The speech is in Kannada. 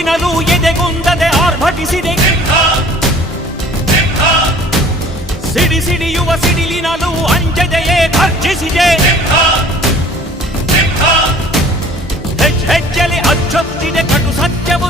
ಬದುಕಿನಲ್ಲೂ ಎದೆಗುಂದದೆ ಆರ್ಭಟಿಸಿದೆ. ಸಿಡಿಸಿಡಿಯುವ ಸಿಡಿಲಿನಲ್ಲೂ ಅಂಜದೆಯೇ ಗರ್ಜಿಸಿದೆ. ಹೆಜ್ಜೆಲಿ ಅಚ್ಚೊತ್ತಿದೆ ಕಟು ಸತ್ಯವು